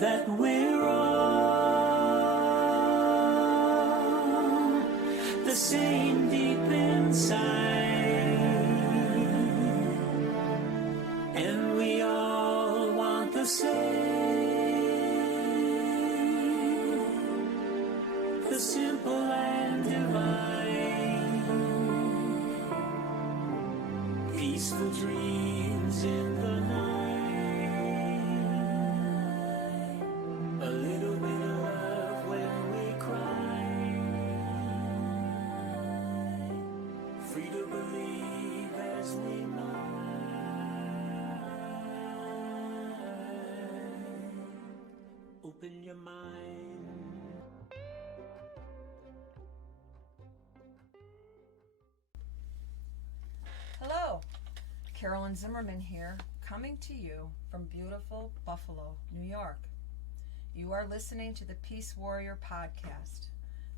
that we're all the same deep inside, and we all want the same, the simple and divine, peaceful dreams in the night. A little bit of love when we cry, free to believe as we might. Open your mind. Hello, Carolyn Zimmerman here, coming to you from beautiful Buffalo, New York. You are listening to the Peace Warrior Podcast.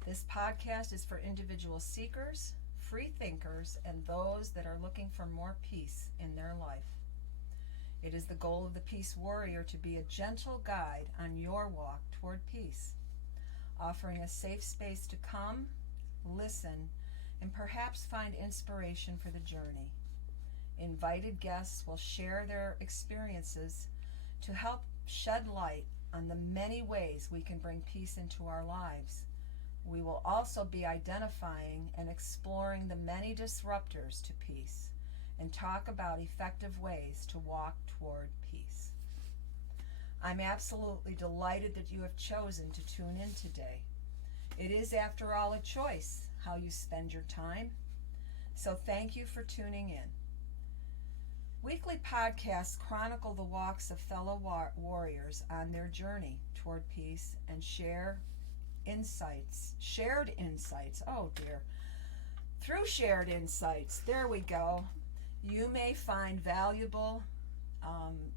This podcast is for individual seekers, free thinkers, and those that are looking for more peace in their life. It is the goal of the Peace Warrior to be a gentle guide on your walk toward peace, offering a safe space to come, listen, and perhaps find inspiration for the journey. Invited guests will share their experiences to help shed light on the many ways we can bring peace into our lives. We will also be identifying and exploring the many disruptors to peace and talk about effective ways to walk toward peace. I'm absolutely delighted that you have chosen to tune in today. It is, after all, a choice how you spend your time. So thank you for tuning in. Weekly podcasts chronicle the walks of fellow warriors on their journey toward peace and shared insights. Through shared insights, there we go, you may find valuable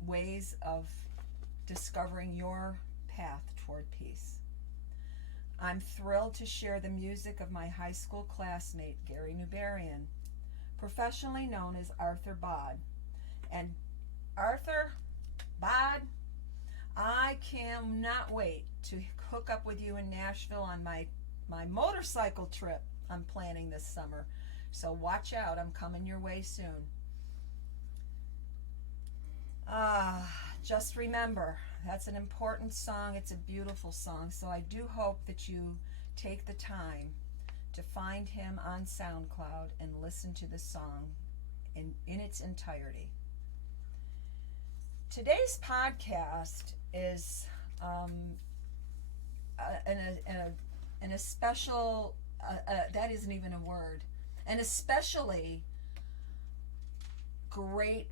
ways of discovering your path toward peace. I'm thrilled to share the music of my high school classmate, Gary Newberian, professionally known as Arthur Bod. And Arthur, Bod, I cannot wait to hook up with you in Nashville on my motorcycle trip I'm planning this summer. So watch out, I'm coming your way soon. Just remember, that's an important song. It's a beautiful song. So I do hope that you take the time to find him on SoundCloud and listen to the song in its entirety. Today's podcast is an especially great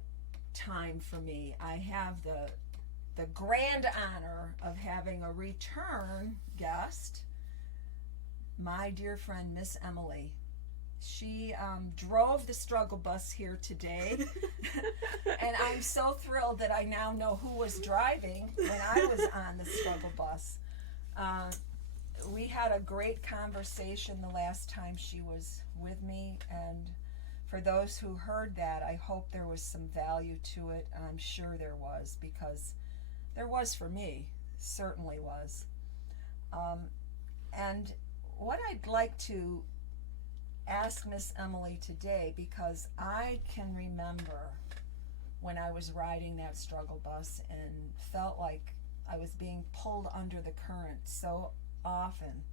time for me. I have the grand honor of having a return guest, my dear friend Miss Emily. She drove the struggle bus here today, and I'm so thrilled that I now know who was driving when I was on the struggle bus. We had a great conversation the last time she was with me, and for those who heard that, I hope there was some value to it. I'm sure there was, because there was for me, certainly was. And what I'd like to ask Miss Emily today, because I can remember when I was riding that struggle bus and felt like I was being pulled under the current so often.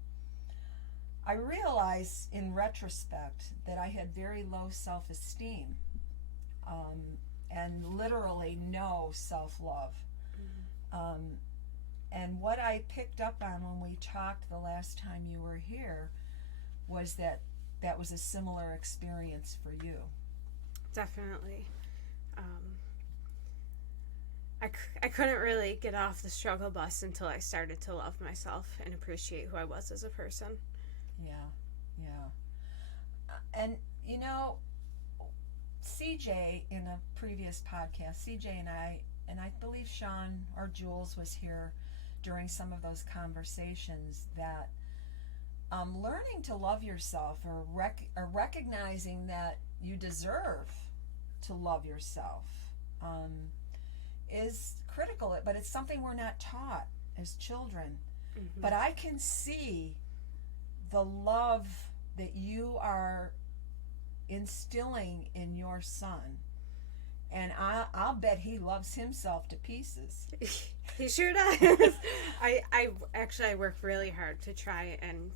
I realized in retrospect that I had very low self-esteem and literally no self-love. And what I picked up on when we talked the last time you were here was that was a similar experience for you. Definitely. I couldn't really get off the struggle bus until I started to love myself and appreciate who I was as a person. Yeah. And, you know, CJ, in a previous podcast, CJ and I believe Sean or Jules was here during some of those conversations, that learning to love yourself or recognizing that you deserve to love yourself is critical, but it's something we're not taught as children. Mm-hmm. But I can see the love that you are instilling in your son. And I'll bet he loves himself to pieces. He sure does. I work really hard to try and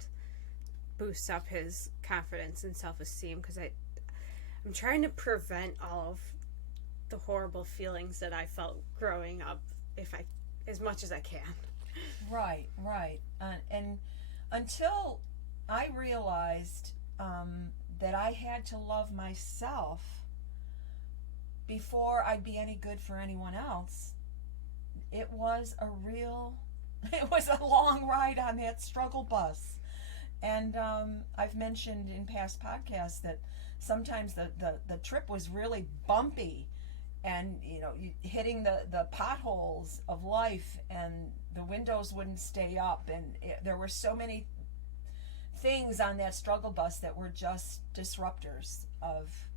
boost up his confidence and self-esteem, because I'm trying to prevent all of the horrible feelings that I felt growing up, as much as I can. Right. And until I realized that I had to love myself before I'd be any good for anyone else, it was a long ride on that struggle bus. And I've mentioned in past podcasts that sometimes the trip was really bumpy, and hitting the potholes of life, and the windows wouldn't stay up, and there were so many things on that struggle bus that were just disruptors of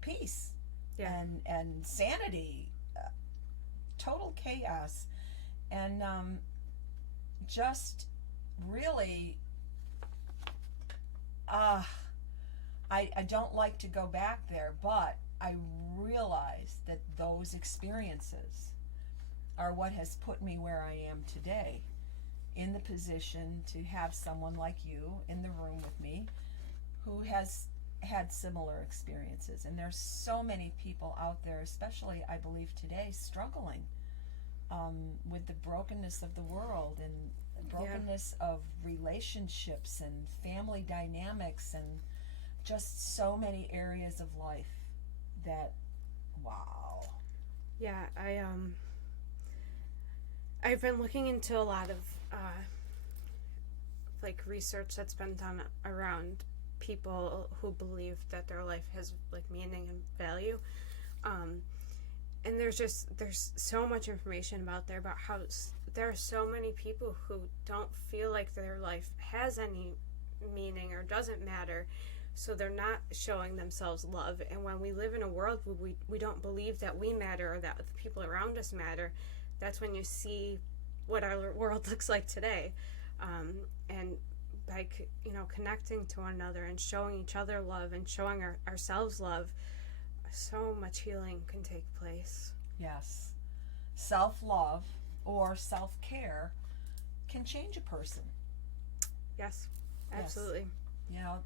peace. Yeah. And sanity, total chaos, and just really, I don't like to go back there, but I realize that those experiences are what has put me where I am today, in the position to have someone like you in the room with me who has had similar experiences. And there's so many people out there, especially I believe today, struggling with the brokenness of the world, and brokenness of relationships and family dynamics, and just so many areas of life that, wow. Yeah, I've been looking into a lot of research that's been done around people who believe that their life has meaning and value, and there's so much information about how there are so many people who don't feel like their life has any meaning or doesn't matter, so they're not showing themselves love. And when we live in a world where we don't believe that we matter or that the people around us matter, that's when you see what our world looks like today. And by connecting to one another and showing each other love and showing ourselves love, so much healing can take place. Yes. Self-love or self-care can change a person. Yes, absolutely. Yes.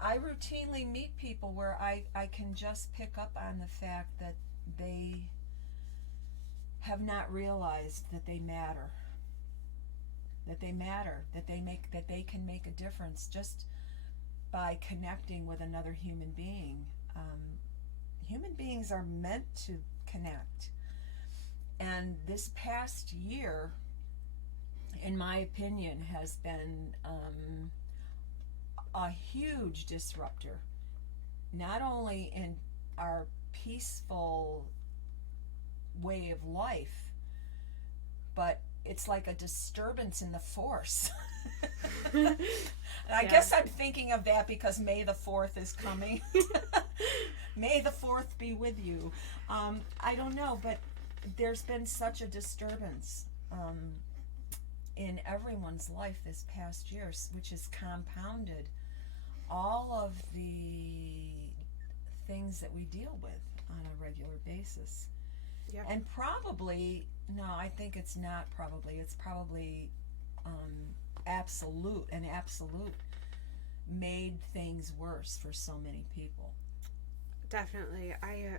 I routinely meet people where I can just pick up on the fact that they have not realized that they matter. That they can make a difference just by connecting with another human being. Human beings are meant to connect. And this past year, in my opinion, has been a huge disruptor, not only in our peaceful way of life, but it's like a disturbance in the force. And I guess I'm thinking of that because May the 4th is coming. May the 4th be with you. I don't know, but there's been such a disturbance in everyone's life this past year, which has compounded all of the things that we deal with on a regular basis. Yeah. And probably, no, I think it's not probably, it's probably absolute made things worse for so many people. Definitely. I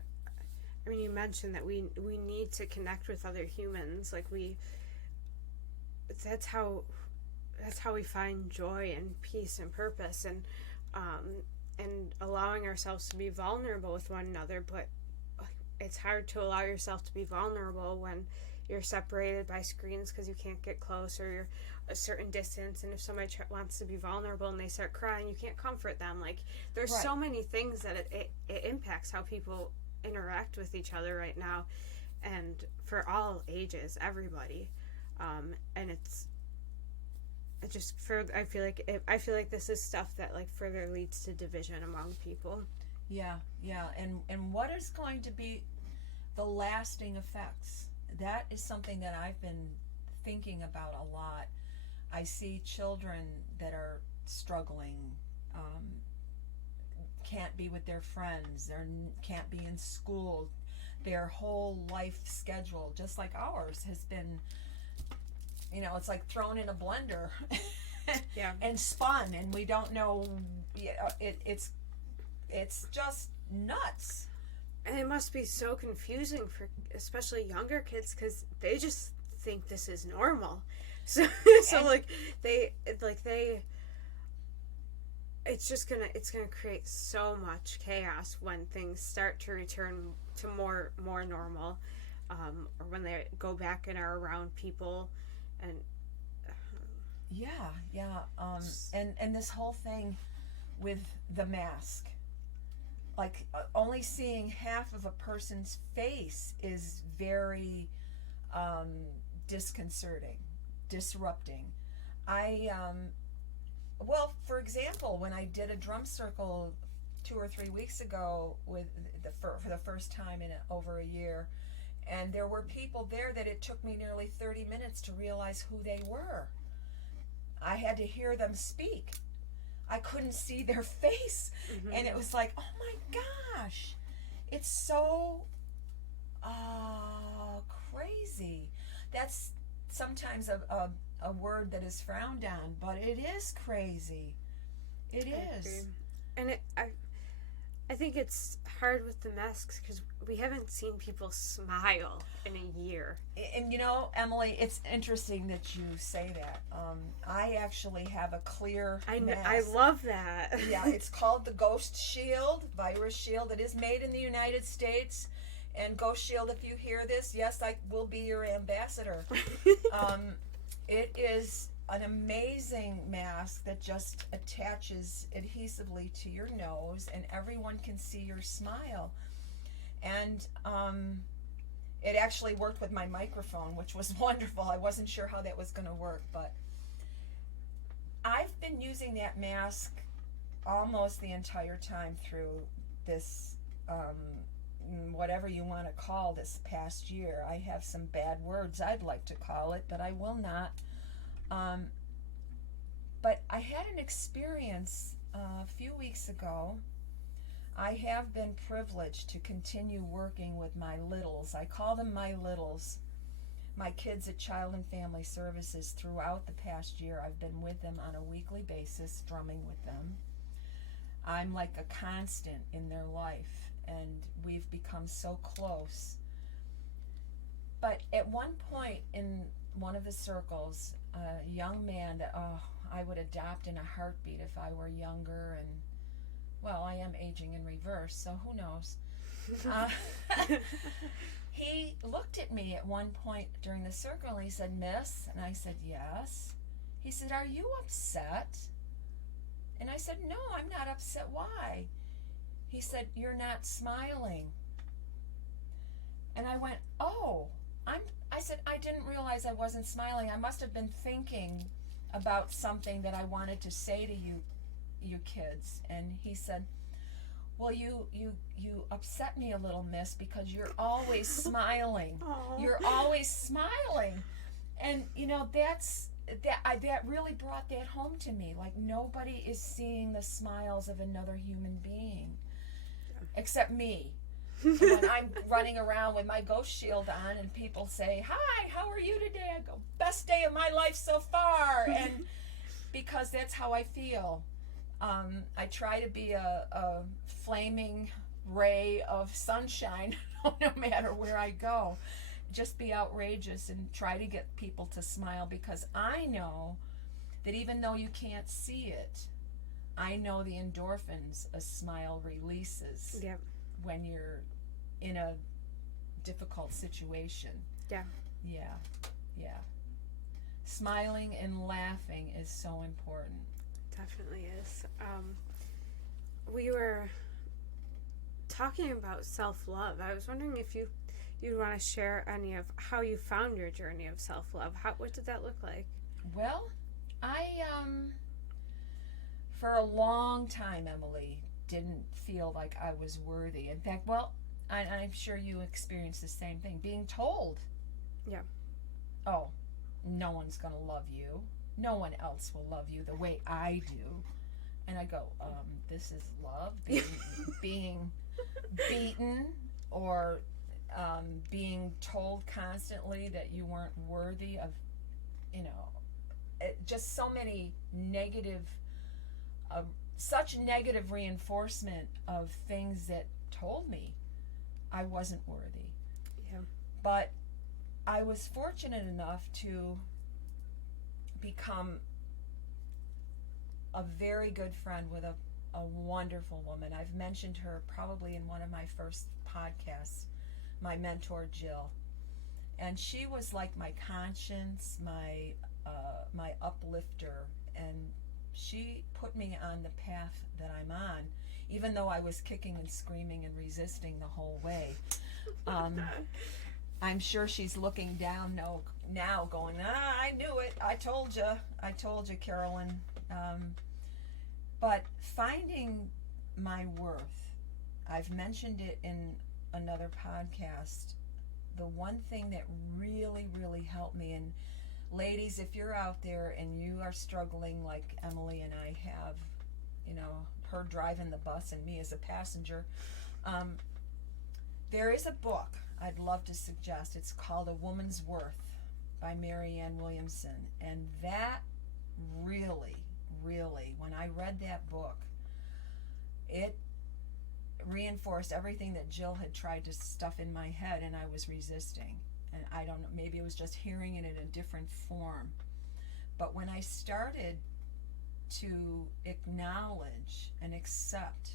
mean, you mentioned that we need to connect with other humans. That's how we find joy and peace and purpose, and allowing ourselves to be vulnerable with one another. But it's hard to allow yourself to be vulnerable when you're separated by screens because you can't get close, or you're a certain distance, and if somebody wants to be vulnerable and they start crying, you can't comfort them. There's Right. so many things that it impacts how people interact with each other right now, and for all ages, everybody, and I feel like this is stuff that further leads to division among people. Yeah. And what is going to be the lasting effects? That is something that I've been thinking about a lot. I see children that are struggling, can't be with their friends, can't be in school. Their whole life schedule, just like ours, has been, it's like thrown in a blender Yeah. and spun, and we don't know. It's just nuts. And it must be so confusing for especially younger kids because they just think this is normal. So it's gonna create so much chaos when things start to return to more normal, or when they go back and are around people, and and this whole thing with the mask, like only seeing half of a person's face is very disconcerting, disrupting. Well, for example, when I did a drum circle 2 or 3 weeks ago for the first time in over a year, and there were people there that it took me nearly 30 minutes to realize who they were. I had to hear them speak. I couldn't see their face, and it was like, oh my gosh, it's so crazy. That's sometimes a word that is frowned on, but it is crazy. It is. And I think it's hard with the masks because we haven't seen people smile in a year. And Emily, it's interesting that you say that. I actually have a clear mask. I love that. Yeah, it's called the Ghost Shield, virus shield. It is made in the United States. And Ghost Shield, if you hear this, yes, I will be your ambassador. It is an amazing mask that just attaches adhesively to your nose, and everyone can see your smile. And it actually worked with my microphone, which was wonderful. I wasn't sure how that was going to work, but I've been using that mask almost the entire time through this, whatever you want to call this past year. I have some bad words I'd like to call it, but I will not. But I had an experience a few weeks ago. I have been privileged to continue working with my littles. I call them my littles. My kids at Child and Family Services throughout the past year. I've been with them on a weekly basis, drumming with them. I'm like a constant in their life, and we've become so close. But at one point in one of the circles, a young man that I would adopt in a heartbeat if I were younger, and well, I am aging in reverse, so who knows. He looked at me at one point during the circle and he said, "Miss," and I said, "Yes." He said, "Are you upset?" And I said, "No, I'm not upset. Why?" He said, "You're not smiling." And I went, "Oh, I said, "I didn't realize I wasn't smiling. I must have been thinking about something that I wanted to say to you kids." And he said, "Well, you upset me a little, miss, because you're always smiling." Aww. You're always smiling. And that really brought that home to me. Like, nobody is seeing the smiles of another human being except me. When I'm running around with my Ghost Shield on and people say, "Hi, how are you today?" I go, "Best day of my life so far." And because that's how I feel. I try to be a flaming ray of sunshine no matter where I go. Just be outrageous and try to get people to smile, because I know that even though you can't see it, I know the endorphins a smile releases. Yep. When you're in a difficult situation. Yeah. Yeah. Smiling and laughing is so important. Definitely is. We were talking about self-love. I was wondering if you'd want to share any of how you found your journey of self-love. What did that look like? Well, I for a long time, Emily, didn't feel like I was worthy. In fact, I'm sure you experienced the same thing, being told. Yeah. Oh, no one's going to love you. No one else will love you the way I do. And I go, this is love? Being beaten or being told constantly that you weren't worthy of, just so many negative, such negative reinforcement of things that told me I wasn't worthy. Yeah. But I was fortunate enough to become a very good friend with a wonderful woman. I've mentioned her probably in one of my first podcasts, my mentor, Jill. And she was like my conscience, my uplifter, and she put me on the path that I'm on, even though I was kicking and screaming and resisting the whole way. I'm sure she's looking down now going, I knew it. I told you, Carolyn. But finding my worth, I've mentioned it in another podcast, the one thing that really, really helped me, and ladies, if you're out there and you are struggling like Emily and I have, her driving the bus and me as a passenger, there is a book I'd love to suggest. It's called A Woman's Worth by Marianne Williamson. And that really, really, when I read that book, it reinforced everything that Jill had tried to stuff in my head and I was resisting. And I don't know, maybe it was just hearing it in a different form. But when I started to acknowledge and accept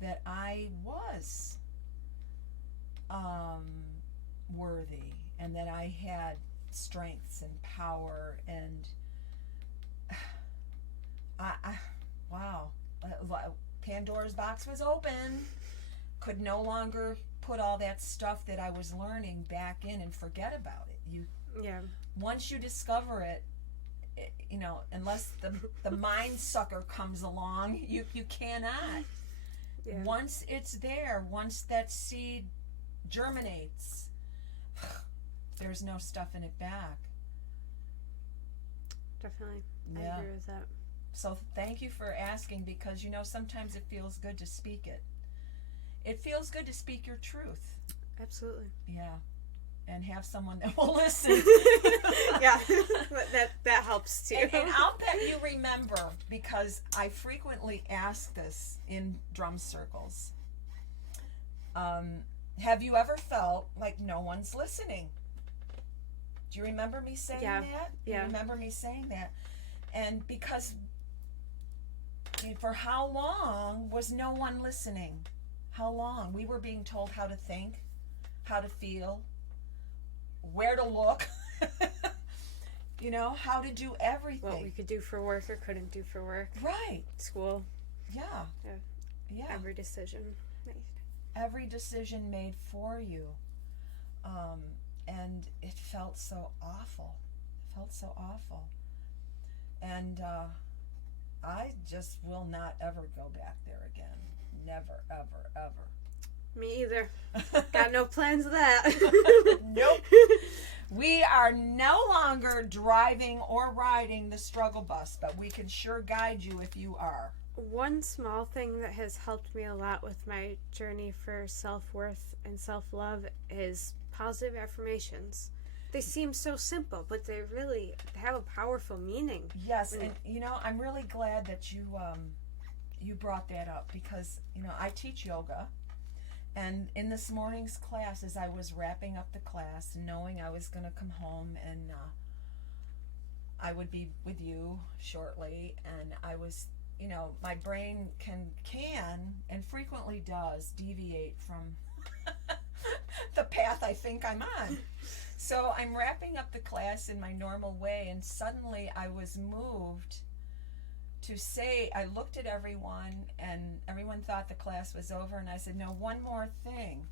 that I was worthy and that I had strengths and power and wow, Pandora's box was open. Could no longer put all that stuff that I was learning back in and forget about it. Once you discover it, unless the mind sucker comes along, you cannot. Yeah. Once it's there, once that seed germinates, there's no stuffing it back. Definitely. Yeah. I agree with that. So thank you for asking, because sometimes it feels good to speak it. It feels good to speak your truth. Absolutely. Yeah. And have someone that will listen. Yeah. that helps too. And I'll bet you remember, because I frequently ask this in drum circles. Have you ever felt like no one's listening? Do you remember me saying that? Yeah. You remember me saying that? And because for how long was no one listening? How long? We were being told how to think, how to feel, where to look, how to do everything. What we could do for work or couldn't do for work. Right. School. Yeah. Yeah. Every decision made. Every decision made for you. And it felt so awful. And I just will not ever go back there again. Never, ever, ever. Me either. Got no plans of that. Nope. We are no longer driving or riding the struggle bus, but we can sure guide you if you are. One small thing that has helped me a lot with my journey for self-worth and self-love is positive affirmations. They seem so simple, but they really have a powerful meaning. Yes, and I'm really glad that you brought that up, because I teach yoga, and in this morning's class, as I was wrapping up the class, knowing I was going to come home and I would be with you shortly, and I was, my brain can and frequently does deviate from the path I think I'm on. So I'm wrapping up the class in my normal way, and suddenly I was moved to say, I looked at everyone, and everyone thought the class was over, and I said, no, one more thing.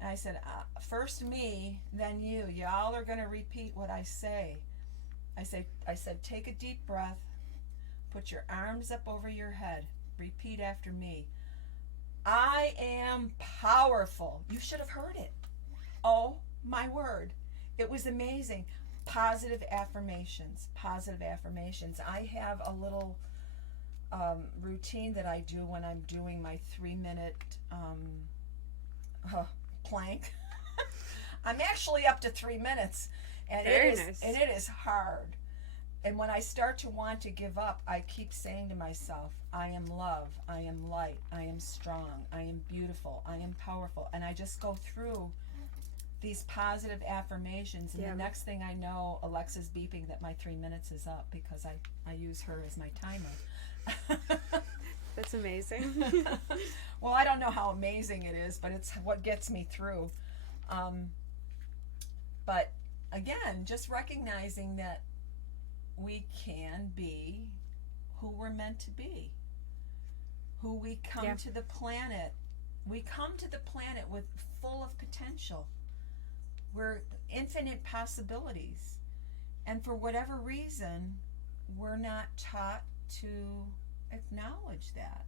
And I said, first me, then you. Y'all are going to repeat what I say. I said, take a deep breath, put your arms up over your head, repeat after me. I am powerful. You should have heard it. Oh, my word. It was amazing. positive affirmations. Positive affirmations. I have a little routine that I do when I'm doing my 3-minute plank. I'm actually up to 3 minutes, and Nice. it is hard. And when I start to want to give up, I keep saying to myself, I am love, I am light, I am strong, I am beautiful, I am powerful. And I just go through these positive affirmations, and the next thing I know, Alexa's beeping that my 3 minutes is up because I use her as my timer. That's amazing. Well, I don't know how amazing it is, but it's what gets me through. But again, just recognizing that we can be who we're meant to be, who we come to the planet. We come to the planet with full of potential. We're infinite possibilities. And for whatever reason, we're not taught to acknowledge that.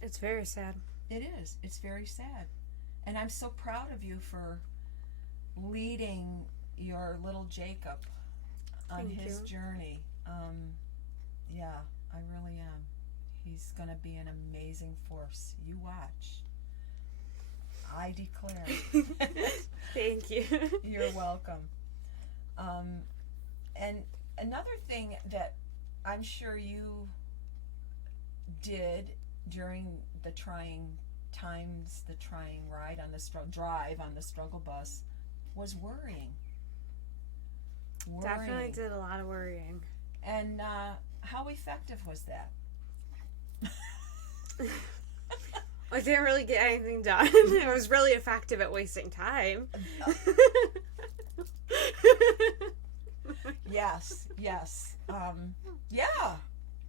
It's very sad. It is. It's very sad. And I'm so proud of you for leading your little Jacob on his journey. Yeah, I really am. He's going to be an amazing force. You watch. I declare. Thank you. You're welcome. And another thing that I'm sure you did during the trying times, the trying ride on the drive on the struggle bus, was worrying. Definitely did a lot of worrying. And how effective was that? I didn't really get anything done. It was really effective at wasting time. Yes. Yeah.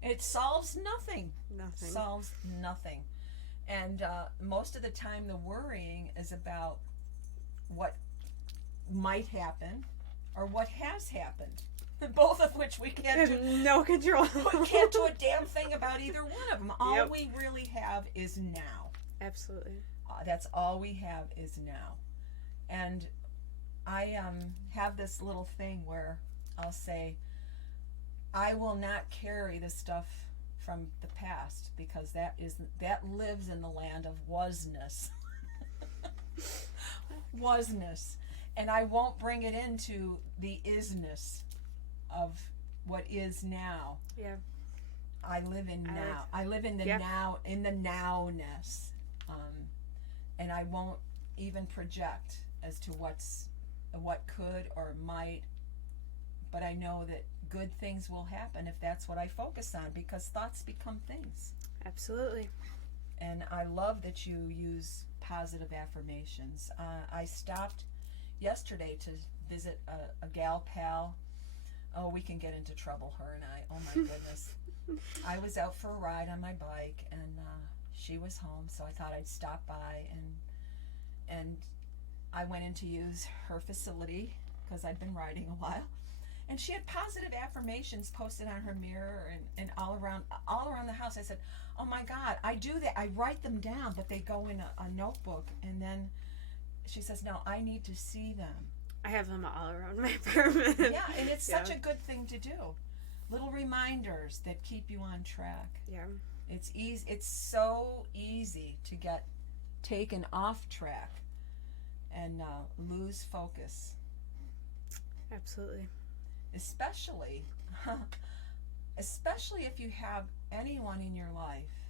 It solves nothing. Nothing. Solves nothing. And most of the time the worrying is about what might happen or what has happened. Both of which we can't do. No control. We can't do a damn thing about either one of them. All we really have is now. Absolutely. That's all we have is now. And I have this little thing where I'll say, I will not carry the stuff from the past because that lives in the land of wasness. Wasness. And I won't bring it into the isness of what is now. Yeah. I live in now. I live in the now, in the nowness. And I won't even project as to what could or might, but I know that good things will happen if that's what I focus on, because thoughts become things. Absolutely. And I love that you use positive affirmations. I stopped yesterday to visit a gal pal. Oh, we can get into trouble, her and I. Oh my goodness. I was out for a ride on my bike, and she was home, so I thought I'd stop by, and I went in to use her facility because I'd been riding a while. And she had positive affirmations posted on her mirror and all around the house. I said, oh my God, I do that. I write them down, but they go in a notebook. And then she says, no, I need to see them. I have them all around my apartment. Yeah, and it's such a good thing to do. Little reminders that keep you on track. Yeah. It's easy. It's so easy to get taken off track and lose focus. Absolutely. Especially if you have anyone in your life.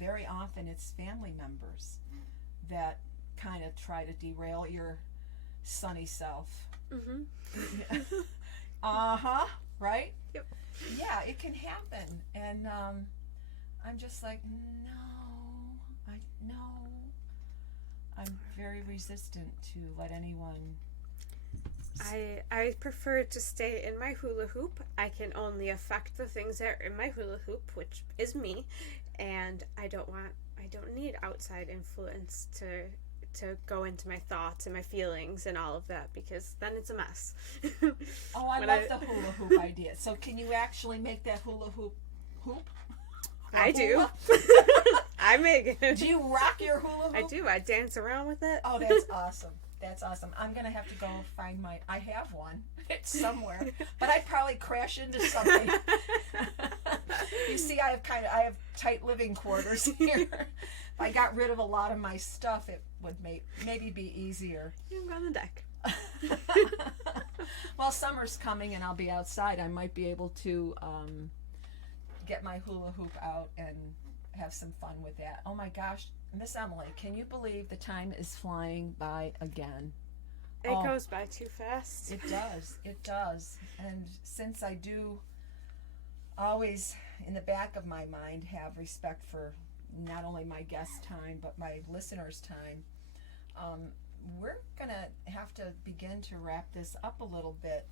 Very often it's family members that kind of try to derail your sunny self. Mm-hmm. Right? Yep. Yeah, it can happen. And I'm just like, no. I'm very resistant to let anyone. I prefer to stay in my hula hoop. I can only affect the things that are in my hula hoop, which is me, and I don't need outside influence to go into my thoughts and my feelings and all of that, because then it's a mess. Oh, I love the hula hoop idea. So can you actually make that hula hoop? I do. I make it. Do you rock your hula hoop? I do. I dance around with it. Oh, that's awesome. That's awesome. I'm gonna have to go find my. I have one. It's somewhere, but I'd probably crash into something. You see, I have tight living quarters here. If I got rid of a lot of my stuff, it would maybe be easier. You can go on the deck. Well, summer's coming and I'll be outside. I might be able to get my hula hoop out and have some fun with that. Oh my gosh, Miss Emily, can you believe the time is flying by again? It goes by too fast. It does. It does. And since I do always, in the back of my mind, have respect for not only my guest time, but my listeners' time, we're going to have to begin to wrap this up a little bit.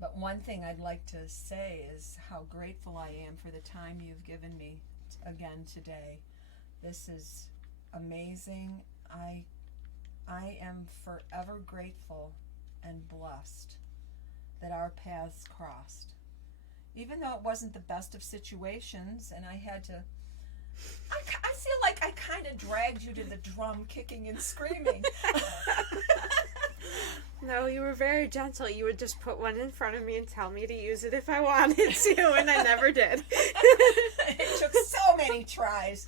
But one thing I'd like to say is how grateful I am for the time you've given me again today. This is amazing. I am forever grateful and blessed that our paths crossed. Even though it wasn't the best of situations and I had to, I feel like I kind of dragged you to the drum kicking and screaming. No, you were very gentle. You would just put one in front of me and tell me to use it if I wanted to, and I never did. It took so many tries.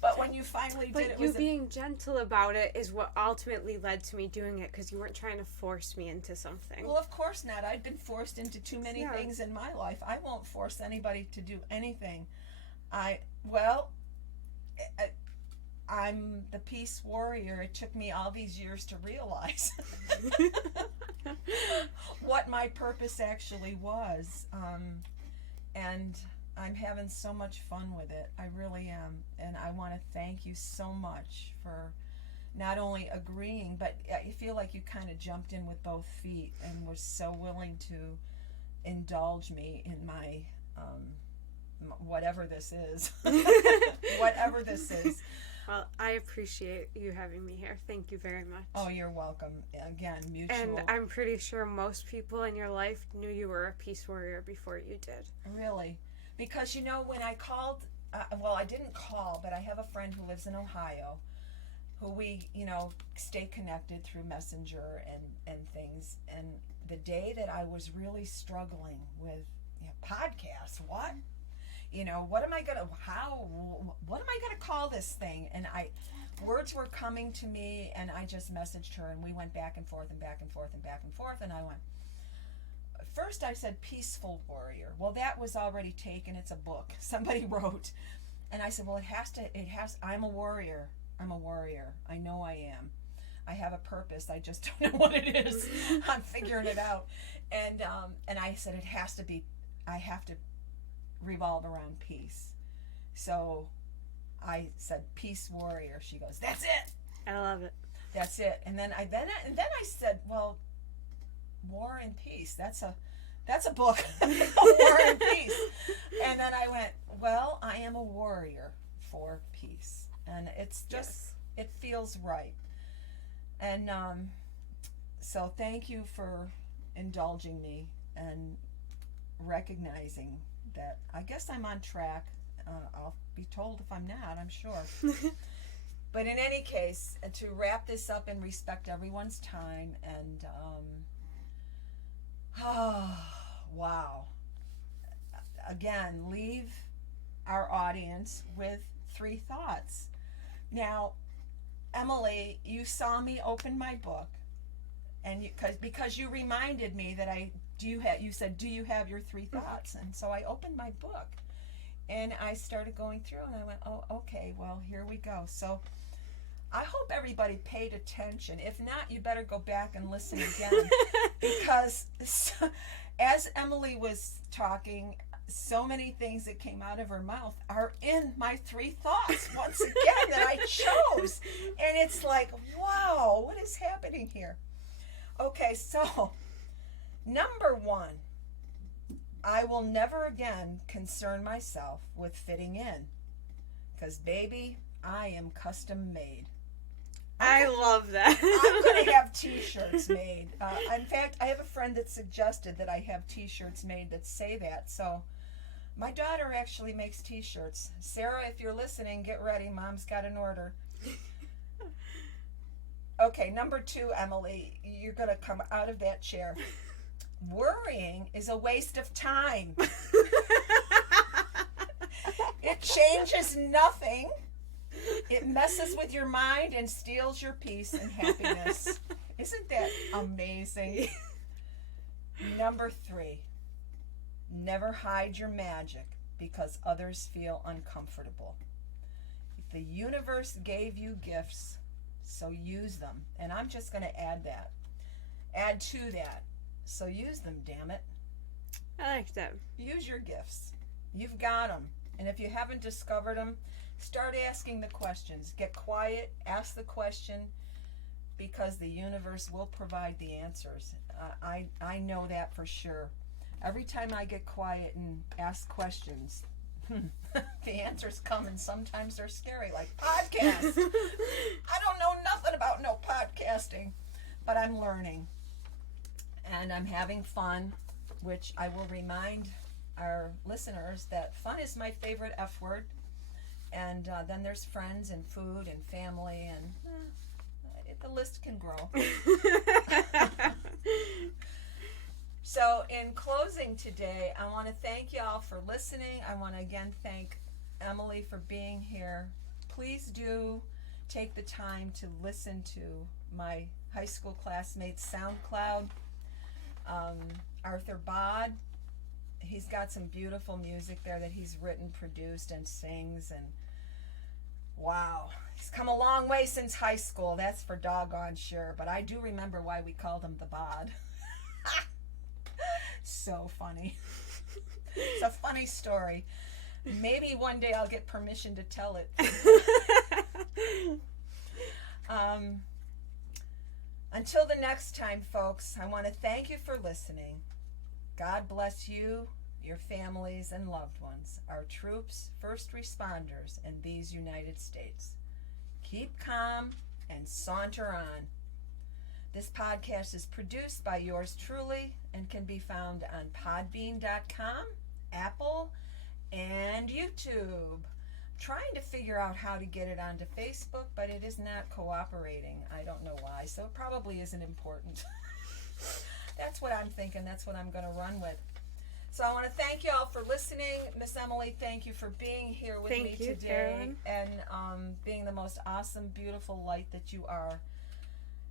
But when you finally did, it was being gentle about it is what ultimately led to me doing it, because you weren't trying to force me into something. Well, of course not. I've been forced into too many things in my life. I won't force anybody to do anything. I'm the peace warrior. It took me all these years to realize what my purpose actually was. And I'm having so much fun with it. I really am. And I want to thank you so much for not only agreeing, but I feel like you kind of jumped in with both feet and was so willing to indulge me in my whatever this is. Whatever this is. Well, I appreciate you having me here. Thank you very much. Oh, you're welcome. Again, mutual. And I'm pretty sure most people in your life knew you were a peace warrior before you did. Really? Because, when I called, I didn't call, but I have a friend who lives in Ohio who we, stay connected through Messenger and things. And the day that I was really struggling with podcasts, what am I going to call this thing? And words were coming to me and I just messaged her and we went back and forth and back and forth and back and forth. And I went, first I said peaceful warrior. Well, that was already taken. It's a book somebody wrote. And I said, well, I'm a warrior. I know I am. I have a purpose. I just don't know what it is. I'm figuring it out. And I said, I have to revolve around peace. So I said peace warrior. She goes, that's it. I love it. That's it. And then I said, well, War and Peace. That's a book. War and Peace. And then I went, well, I am a warrior for peace. And it's just, It feels right. And so thank you for indulging me and recognizing that I guess I'm on track. I'll be told if I'm not, I'm sure. But in any case, to wrap this up and respect everyone's time and wow. Again, leave our audience with 3 thoughts. Now, Emily, you saw me open my book, and because you reminded me that you said, do you have your 3 thoughts? And so I opened my book and I started going through and I went, oh, okay, well, here we go. So I hope everybody paid attention. If not, you better go back and listen again. Because as Emily was talking, so many things that came out of her mouth are in my 3 thoughts once again that I chose. And it's like, wow, what is happening here? Okay, so number 1, I will never again concern myself with fitting in. Because, baby, I am custom made. I love that. I'm going to have t-shirts made. In fact, I have a friend that suggested that I have t-shirts made that say that. So my daughter actually makes t-shirts. Sarah, if you're listening, get ready. Mom's got an order. Okay, number 2, Emily, you're going to come out of that chair. Worrying is a waste of time. It changes nothing. It messes with your mind and steals your peace and happiness. Isn't that amazing? Number 3, never hide your magic because others feel uncomfortable. The universe gave you gifts, so use them. And I'm just going to add to that. So use them, damn it. I like that. Use your gifts. You've got them. And if you haven't discovered them, start asking the questions. Get quiet, ask the question, because the universe will provide the answers. I know that for sure. Every time I get quiet and ask questions, the answers come, and sometimes they're scary, like podcasts. I don't know nothing about no podcasting, but I'm learning. And I'm having fun, which I will remind our listeners that fun is my favorite F word. And then there's friends and food and family, and the list can grow. So in closing today, I want to thank you all for listening. I want to again thank Emily for being here. Please do take the time to listen to my high school classmates' SoundCloud. Arthur Bod, he's got some beautiful music there that he's written, produced, and sings, and wow, he's come a long way since high school, that's for doggone sure. But I do remember why we called him the Bod. So funny. It's a funny story. Maybe one day I'll get permission to tell it. Until the next time, folks, I want to thank you for listening. God bless you, your families, and loved ones, our troops, first responders in these United States. Keep calm and saunter on. This podcast is produced by yours truly and can be found on podbean.com, Apple, and YouTube. I'm trying to figure out how to get it onto Facebook, but it is not cooperating. I don't know why, so it probably isn't important. That's what I'm thinking. That's what I'm going to run with. So I want to thank you all for listening. Miss Emily, thank you for being here with me today, Carolyn. and being the most awesome, beautiful light that you are.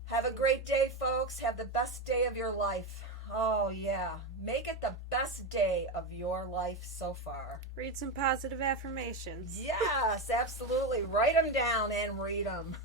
Have a great day, folks. Have the best day of your life. Oh, yeah. Make it the best day of your life so far. Read some positive affirmations. Yes, absolutely. Write them down and read them.